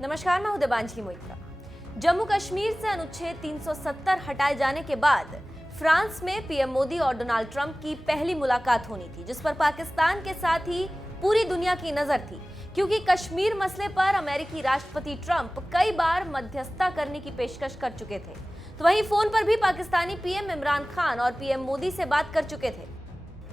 नमस्कार, मैं हूं देवांजलि मोइत्रा। जम्मू कश्मीर से अनुच्छेद 370 हटाए जाने के बाद फ्रांस में पीएम मोदी और डोनाल्ड ट्रंप की पहली मुलाकात होनी थी, जिस पर पाकिस्तान के साथ ही पूरी दुनिया की नजर थी, क्योंकि कश्मीर मसले पर अमेरिकी राष्ट्रपति ट्रंप कई बार मध्यस्थता करने की पेशकश कर चुके थे। तो वहीं फोन पर भी पाकिस्तानी पीएम इमरान खान और पीएम मोदी से बात कर चुके थे।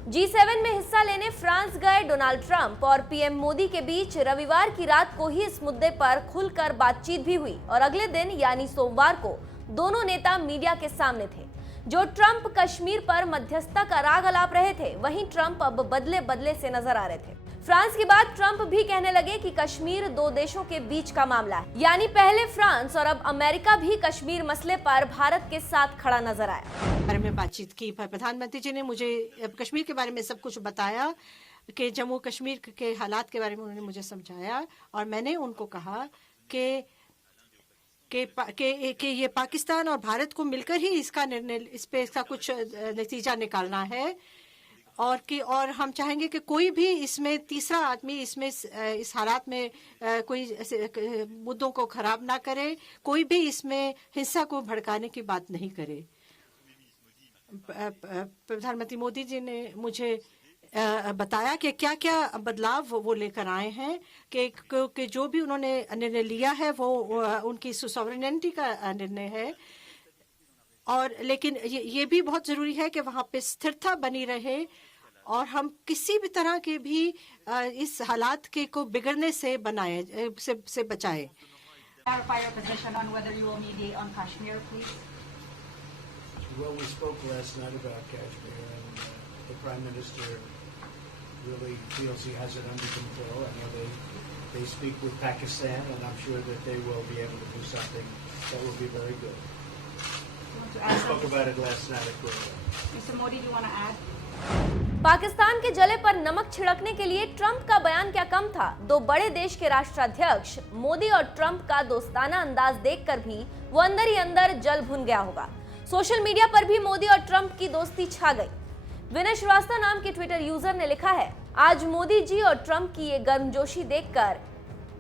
G7 में हिस्सा लेने फ्रांस गए डोनाल्ड ट्रंप और पीएम मोदी के बीच रविवार की रात को ही इस मुद्दे पर खुलकर बातचीत भी हुई और अगले दिन यानी सोमवार को दोनों नेता मीडिया के सामने थे। जो ट्रंप कश्मीर पर मध्यस्थता का राग अलाप रहे थे, वहीं ट्रंप अब बदले बदले से नजर आ रहे थे। फ्रांस के बाद ट्रंप भी कहने लगे कि कश्मीर दो देशों के बीच का मामला है, यानी पहले फ्रांस और अब अमेरिका भी कश्मीर मसले पर भारत के साथ खड़ा नजर आया। बारे में बातचीत की। प्रधानमंत्री जी ने मुझे कश्मीर के बारे में सब कुछ बताया कि जम्मू कश्मीर के हालात के बारे में उन्होंने मुझे समझाया और मैंने उनको कहा कि ये पाकिस्तान और भारत को मिलकर ही इसका निर्णय, इस पे इसका कुछ नतीजा निकालना है और हम चाहेंगे कि कोई भी इसमें तीसरा आदमी इस हालात में कोई ऐसे मुद्दों को खराब ना करे, कोई भी इसमें हिंसा को भड़काने की बात नहीं करे। प्रधानमंत्री मोदी जी ने मुझे बताया कि क्या क्या बदलाव वो लेकर आए हैं, कि जो भी उन्होंने निर्णय लिया है वो उनकी सॉवरेनिटी का निर्णय है, और लेकिन ये भी बहुत जरूरी है कि वहाँ पे स्थिरता बनी रहे और हम किसी भी तरह के भी इस हालात के को बिगड़ने से बचाए। Clarify your position on whether you will mediate on Kashmir, please. Well, we spoke last night about Kashmir, and the Prime Minister really feels he has it under control. I know they speak with Pakistan, and I'm sure that they will be able to do something that will be very good. We spoke about it last night at Korea. Mr. Modi, do you want to add? Pakistan के जले पर नमक छिड़कने के लिए Trump का बयान क्या कम था। दो बड़े देश के राष्ट्राध्यक्ष मोदी और ट्रंप का दोस्ताना अंदाज देखकर भी वो अंदर ही अंदर जल भुन गया होगा। सोशल मीडिया पर भी मोदी और ट्रंप की दोस्ती छा गई। विनय श्रीवास्तव नाम के ट्विटर यूजर ने लिखा है, आज मोदी जी और ट्रंप की ये गर्मजोशी देखकर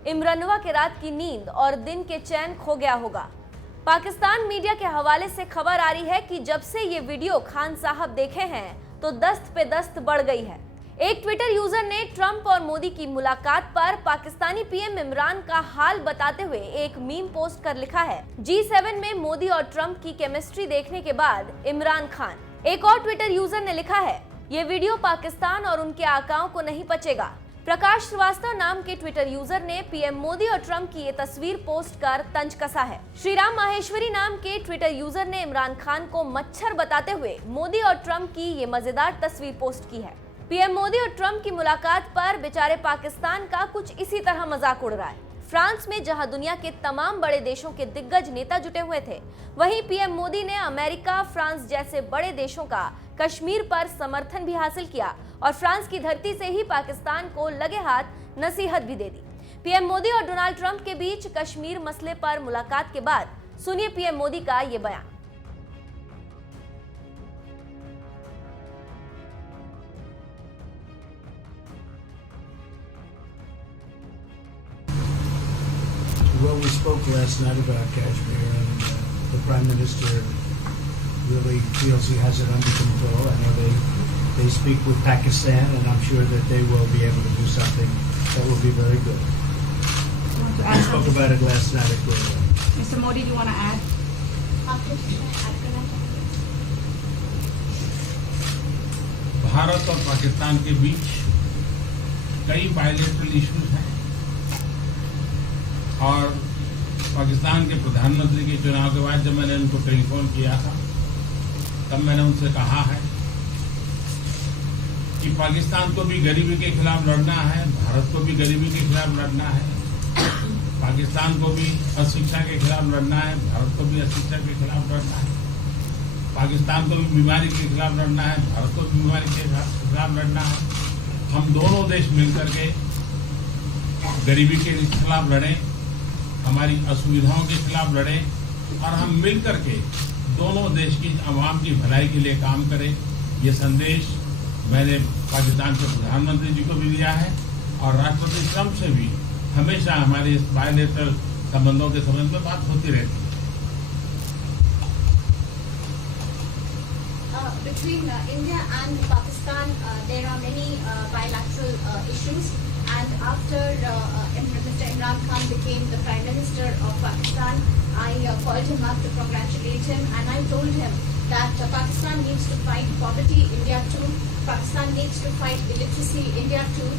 इमरनवा के रात की नींद और दिन के चैन खो गया होगा। पाकिस्तान मीडिया के हवाले से खबर आ रही है कि जब से ये वीडियो खान साहब देखे हैं तो दस्त पे दस्त बढ़ गई है। एक ट्विटर यूजर ने ट्रंप और मोदी की मुलाकात पर पाकिस्तानी पीएम इमरान का हाल बताते हुए एक मीम पोस्ट कर लिखा है, G7 में मोदी और ट्रंप की केमिस्ट्री देखने के बाद इमरान खान। एक और ट्विटर यूजर ने लिखा है, ये वीडियो पाकिस्तान और उनके आकाओं को नहीं पचेगा। प्रकाश श्रीवास्तव नाम के ट्विटर यूजर ने पीएम मोदी और ट्रंप की ये तस्वीर पोस्ट कर तंज कसा है। श्रीराम माहेश्वरी नाम के ट्विटर यूजर ने इमरान खान को मच्छर बताते हुए मोदी और ट्रंप की ये मजेदार तस्वीर पोस्ट की है। पीएम मोदी और ट्रंप की मुलाकात पर बेचारे पाकिस्तान का कुछ इसी तरह मजाक उड़ रहा है। फ्रांस में जहां दुनिया के तमाम बड़े देशों के दिग्गज नेता जुटे हुए थे, वहीं पीएम मोदी ने अमेरिका, फ्रांस जैसे बड़े देशों का कश्मीर पर समर्थन भी हासिल किया और फ्रांस की धरती से ही पाकिस्तान को लगे हाथ नसीहत भी दे दी। पीएम मोदी और डोनाल्ड ट्रंप के बीच कश्मीर मसले पर मुलाकात के बाद सुनिए पीएम मोदी का ये बयान। Well, we spoke last night about Kashmir, and the Prime Minister really feels he has it under control. I know they speak with Pakistan, and I'm sure that they will be able to do something that will be very good. We spoke about it last night at Korea. Mr. Modi, do you want to add? Bharat और पाकिस्तान के बीच कई bilateral issues हैं और पाकिस्तान के प्रधानमंत्री के चुनाव के बाद जब मैंने उनको टेलीफोन किया था, तब मैंने उनसे कहा है कि पाकिस्तान को भी गरीबी के खिलाफ लड़ना है, भारत को भी गरीबी के खिलाफ लड़ना है, पाकिस्तान को भी अशिक्षा के खिलाफ लड़ना है, भारत को भी अशिक्षा के खिलाफ लड़ना है, पाकिस्तान को भी बीमारी के खिलाफ लड़ना है, भारत को भी बीमारी के खिलाफ लड़ना है। हम दोनों देश मिलकर के गरीबी के खिलाफ लड़ें, हमारी असुविधाओं के खिलाफ लड़ें और हम मिलकर के दोनों देश की आवाम की भलाई के लिए काम करें। ये संदेश मैंने पाकिस्तान के प्रधानमंत्री जी को भी दिया है और राष्ट्रपति ट्रंप से भी हमेशा हमारे इस बायलैटरल संबंधों के संबंध में बात होती रहती है। Between India and Pakistan, there are many bilateral issues. And after Mr. Imran Khan became the Prime Minister of Pakistan, I called him up to congratulate him, and I told him that Pakistan needs to fight poverty, India too. Pakistan needs to fight illiteracy, India too.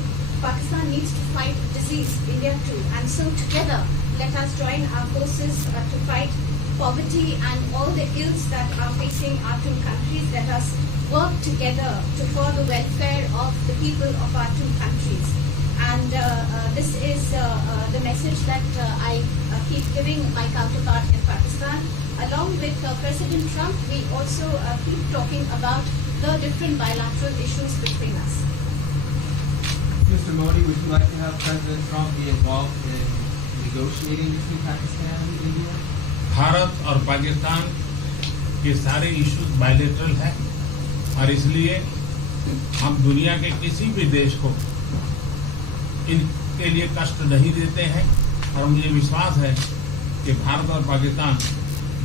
Pakistan needs to fight disease, India too. And so together, let us join our forces to fight poverty and all the ills that are facing our two countries. Let us work together for the welfare of the people of our two countries. And this is the message that I keep giving my counterpart in Pakistan. Along with President Trump, we also keep talking about the different bilateral issues between us. Mr. Modi, would you like to have President Trump be involved in negotiating between Pakistan and India? Bharat और पाकिस्तान के सारे issues bilateral हैं और इसलिए हम दुनिया के किसी भी देश को इनके लिए कष्ट नहीं देते हैं और मुझे विश्वास है कि भारत और पाकिस्तान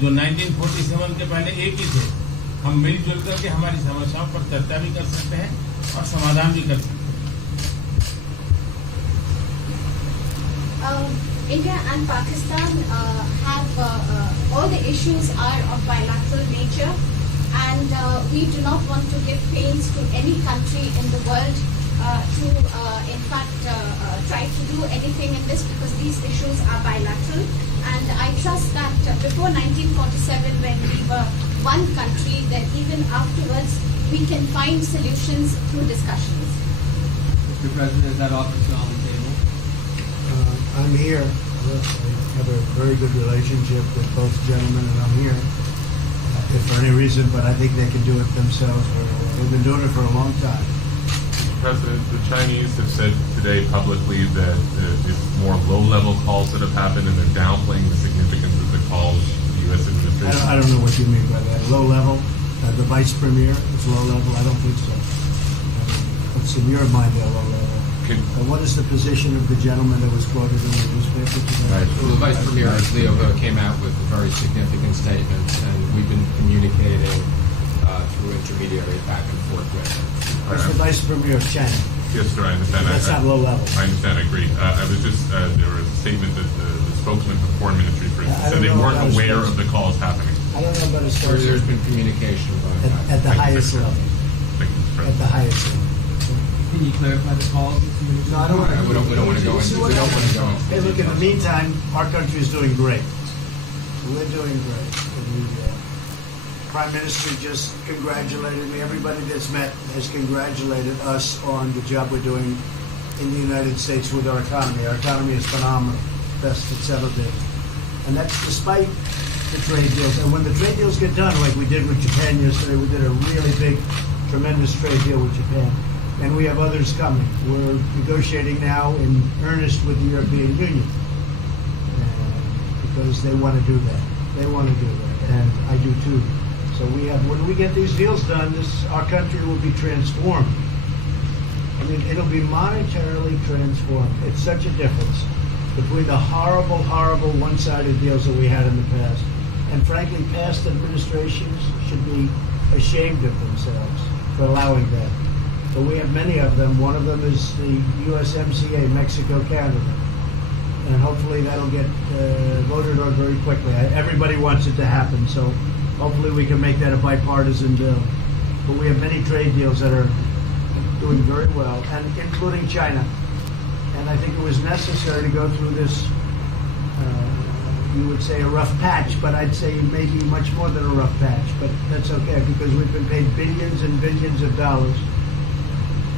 जो 1947 के पहले एक ही थे, हम मिलजुल करके हमारी समस्याओं पर चर्चा भी कर सकते हैं और समाधान भी कर सकते हैं। India and Pakistan have all the issues are of bilateral nature, and we do not want to give pains to any country in the world to in fact try to do anything in this, because these issues are bilateral. And I trust that before 1947, when we were one country, then even afterwards we can find solutions through discussions. Mr. President, is that offer still on the table? I'm here. I have a very good relationship with both gentlemen, and I'm here if for any reason, but I think they can do it themselves very well. They've been doing it for a long time. President, the Chinese have said today publicly that it's more low-level calls that have happened, and they're downplaying the significance of the calls to the U.S. administration. I don't know what you mean by that. Low level? The vice premier is low level? I don't think so. What's in your mind, they're low level? What is the position of the gentleman that was quoted in the newspaper today? Right. Well, the Vice Premier, Leo, came out with very significant statements, and we've been communicating through intermediaries back and forth with him. That's the Vice Premier of China. Yes, sir, I understand. That's not low level. I understand, I agree. I was just, there was a statement that the spokesman for the Foreign Ministry, for instance, I said they don't know weren't about his aware of spokesman. the calls happening. I don't know about his There's person been communication at the highest level. Thank you, Mr. At the President. highest level. Can you clarify the calls? No, I don't want to. We don't want to go into. We don't want to go into. Hey, look, in the meantime, our country is doing great. We're doing great. And the Prime Minister just congratulated me. Everybody that's met has congratulated us on the job we're doing in the United States with our economy. Our economy is phenomenal, best it's ever been. And that's despite the trade deals. And when the trade deals get done, like we did with Japan yesterday, we did a really big, tremendous trade deal with Japan. And we have others coming. We're negotiating now in earnest with the European Union because they want to do that. They want to do that, and I do too. So we have. When we get these deals done, our country will be transformed. I mean, it'll be monetarily transformed. It's such a difference between the horrible, horrible one-sided deals that we had in the past. And frankly, past administrations should be ashamed of themselves for allowing that. But we have many of them. One of them is the USMCA, Mexico-Canada. And hopefully that'll get voted on very quickly. Everybody wants it to happen, so hopefully we can make that a bipartisan bill. But we have many trade deals that are doing very well, and including China. And I think it was necessary to go through this, you would say a rough patch, but I'd say maybe much more than a rough patch. But that's okay, because we've been paid billions and billions of dollars.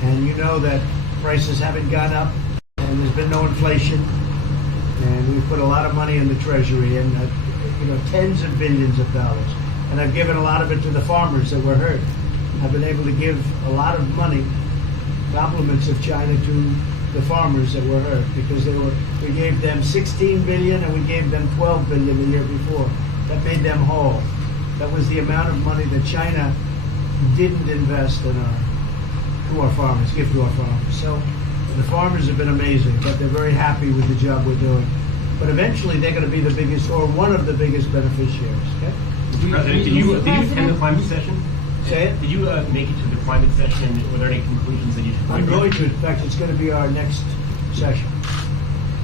And you know that prices haven't gone up, and there's been no inflation, and we've put a lot of money in the Treasury, and tens of billions of dollars. And I've given a lot of it to the farmers that were hurt. I've been able to give a lot of money, compliments of China, to the farmers that were hurt, because we gave them 16 billion and we gave them 12 billion the year before. That made them whole. That was the amount of money that China didn't invest in to our farmers, give to our farmers. So the farmers have been amazing, but they're very happy with the job we're doing. But eventually, they're going to be the biggest, or one of the biggest beneficiaries. Okay? Mr. President, did you attend the climate session? Say it. Did you make it to the climate session? Were there any conclusions that you took away I'm from it? going to. In fact, it's going to be our next session.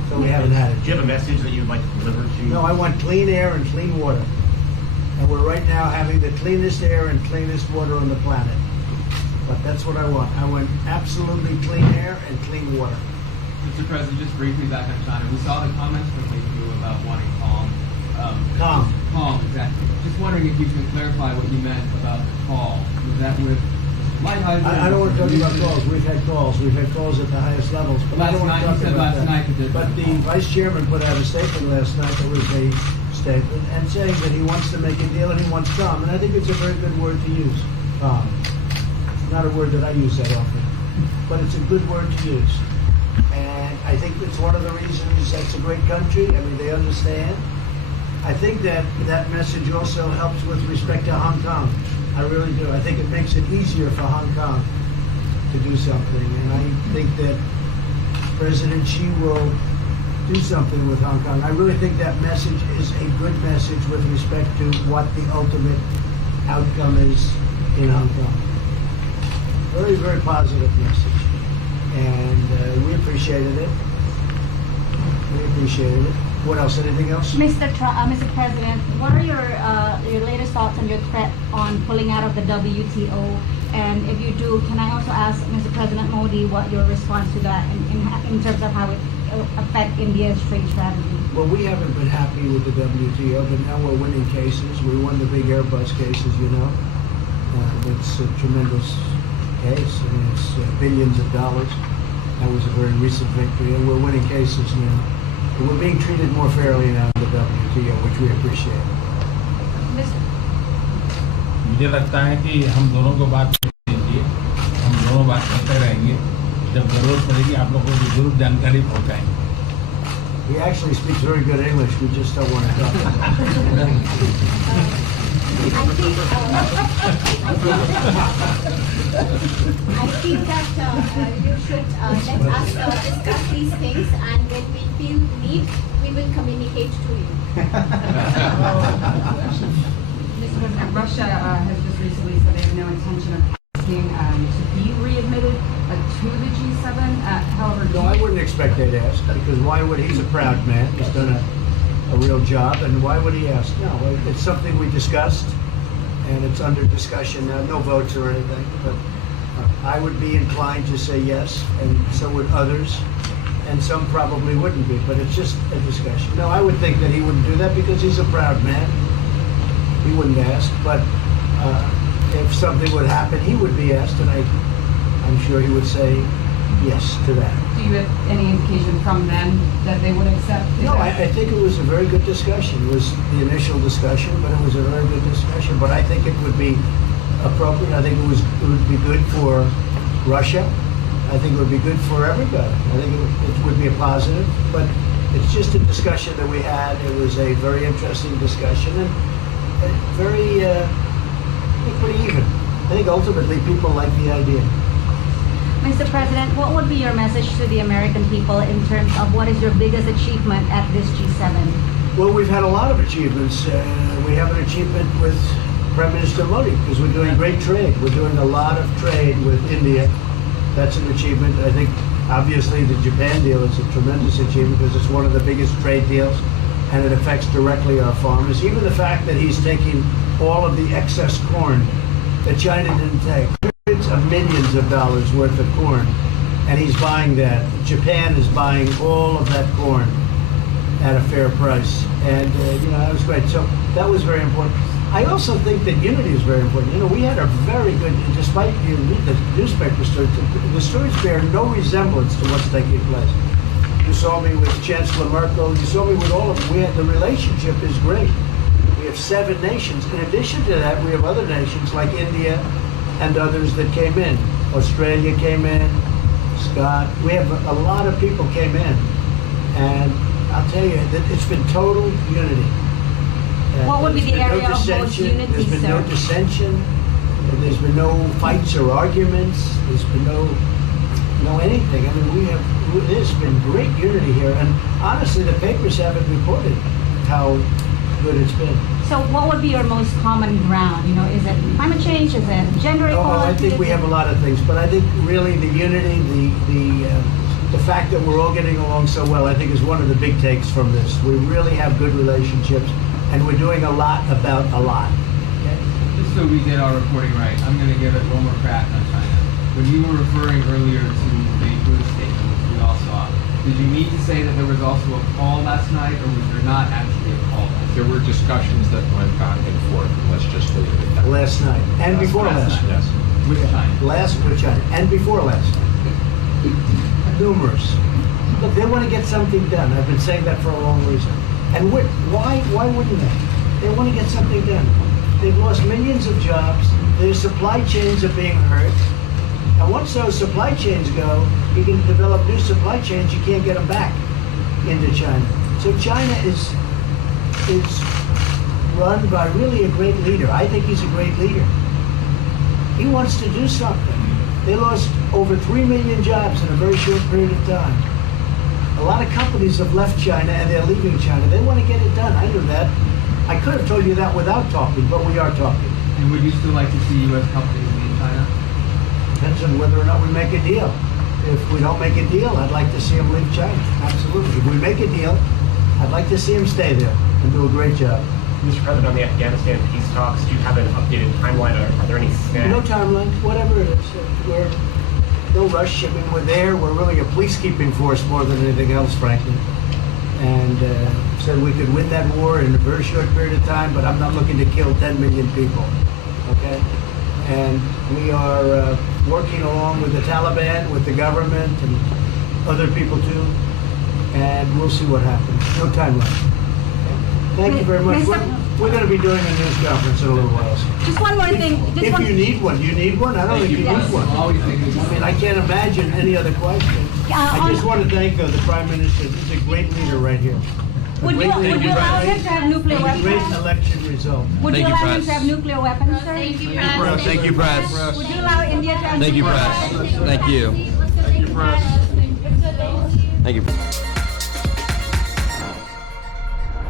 So we haven't had it. Do you have a message that you'd like to deliver to? No, I want clean air and clean water. And we're right now having the cleanest air and cleanest water on the planet. But that's what I want. I want absolutely clean air and clean water. Mr. President, just briefly back on China, we saw the comments from you about wanting calm. Calm. Calm, exactly. Just wondering if you could clarify what you meant about the call. Was that with light hydrogen? I don't want to talk about calls. We've had calls. We've had calls at the highest levels. But I don't want to talk about that. But the Vice Chairman put out a statement last night that was a statement and saying that he wants to make a deal and he wants calm. And I think it's a very good word to use. Calm. It's not a word that I use that often. But it's a good word to use. And I think it's one of the reasons that's a great country. I mean, they understand. I think that that message also helps with respect to Hong Kong. I really do. I think it makes it easier for Hong Kong to do something. And I think that President Xi will do something with Hong Kong. I really think that message is a good message with respect to what the ultimate outcome is in Hong Kong. Very, very positive message. And we appreciated it. We appreciated it. What else? Anything else? Mr. President, what are your latest thoughts on your threat on pulling out of the WTO? And if you do, can I also ask Mr. President Modi what your response to that in terms of how it will affect India's trade strategy? Well, we haven't been happy with the WTO, but now we're winning cases. We won the big Airbus cases, you know. It's a tremendous case. I mean, it's billions of dollars. That was a very recent victory, and we're winning cases now. And we're being treated more fairly now in the WTO, which we appreciate. मुझे लगता है कि हम दोनों को बात कीजिए, हम दोनों बात करते रहेंगे, जब जरूरत पड़ेगी आप लोगों को जरूर जानकारी पहुंचाएंगे. He actually speaks very good English. We just don't want to talk about it. I think that you should let us discuss these things, and when we feel need, we will communicate to you. Mr. President, Russia has just recently said they have no intention of asking to be readmitted to the G7. However, No, I wouldn't expect they'd ask, because why would he's a proud man. He's done a real job, and why would he ask? No, it's something we discussed, and it's under discussion now. No votes or anything, but I would be inclined to say yes, and so would others, and some probably wouldn't be, but it's just a discussion. No, I would think that he wouldn't do that because he's a proud man. He wouldn't ask, but if something would happen, he would be asked, and I'm sure he would say yes to that. do you have any indication from them that they would accept? No, I think it was a very good discussion. It was the initial discussion, but it was a very good discussion. But I think it would be appropriate. I think it would be good for Russia. I think it would be good for everybody. I think it would be a positive. But it's just a discussion that we had. It was a very interesting discussion and very, pretty even. I think ultimately people like the idea. Mr. President, what would be your message to the American people in terms of what is your biggest achievement at this G7? Well, we've had a lot of achievements. We have an achievement with Prime Minister Modi because we're doing great trade. We're doing a lot of trade with India. That's an achievement. I think, obviously, the Japan deal is a tremendous achievement because it's one of the biggest trade deals, and it affects directly our farmers. Even the fact that he's taking all of the excess corn that China didn't take, hundreds of millions of dollars worth of corn, and he's buying that. Japan is buying all of that corn at a fair price, and that was great. So that was very important. I also think that unity is very important. We had a very good, despite you read the newspaper stories, the stories bear no resemblance to what's taking place. You saw me with Chancellor Merkel. You saw me with all of them. The relationship is great. We have 7 nations. In addition to that, we have other nations like India and others that came in. Australia came in, Scott. We have a lot of people came in. And I'll tell you that it's been total unity. What would be the area of most dissension. unity, There's been no sir? dissension. There's been no fights or arguments. There's been no anything. I mean, we have there's been great unity here, and honestly, the papers haven't reported how good it's been. So what would be your most common ground? You know, is it climate change? Is it gender equality? I think we have a lot of things, but I think really the unity, the fact that we're all getting along so well, I think is one of the big takes from this. We really have good relationships, and we're doing a lot about a lot. Okay? Just so we get our reporting right, I'm going to give it one more crack on China. When you were referring earlier to the Buddha statement, which we all saw, did you mean to say that there was also a call last night, or was there not actually a call last night? There were discussions that went back and forth, and let's just leave it at that. Last night, and before last night. Yes. With China? Last with China, and before last night. Numerous. Look, they want to get something done. I've been saying that for a long reason. And why wouldn't they? They want to get something done. They've lost millions of jobs. Their supply chains are being hurt. And once those supply chains go, you can develop new supply chains. You can't get them back into China. So China is run by really a great leader. I think he's a great leader. He wants to do something. They lost over 3 million jobs in a very short period of time. A lot of companies have left China and they're leaving China. They want to get it done. I knew that. I could have told you that without talking, but we are talking. And would you still like to see U.S. companies leave China? Depends on whether or not we make a deal. If we don't make a deal, I'd like to see them leave China. Absolutely. If we make a deal, I'd like to see them stay there and do a great job. Mr. President, on the Afghanistan peace talks, do you have an updated timeline? Are there any snags? No timeline, whatever it is. We're no rush. I mean, we're there. We're really a peacekeeping force more than anything else, frankly. And said we could win that war in a very short period of time, but I'm not looking to kill 10 million people. Okay? And we are working along with the Taliban, with the government, and other people too. And we'll see what happens. No timeline. Thank you very much. We're going to be doing a news conference in a little while. Just one more thing. If you need one, do you need one? I don't think you need one. I mean, I can't imagine any other question. I just want to thank the Prime Minister. He's a great leader right here. Would you allow him to have nuclear weapons? Great election result. Would you allow him to have nuclear weapons, sir? Thank you, Press. Thank you, Press. Would you allow India to have Thank you, nuclear Press. weapons? Thank you. Thank you, Press. Thank you.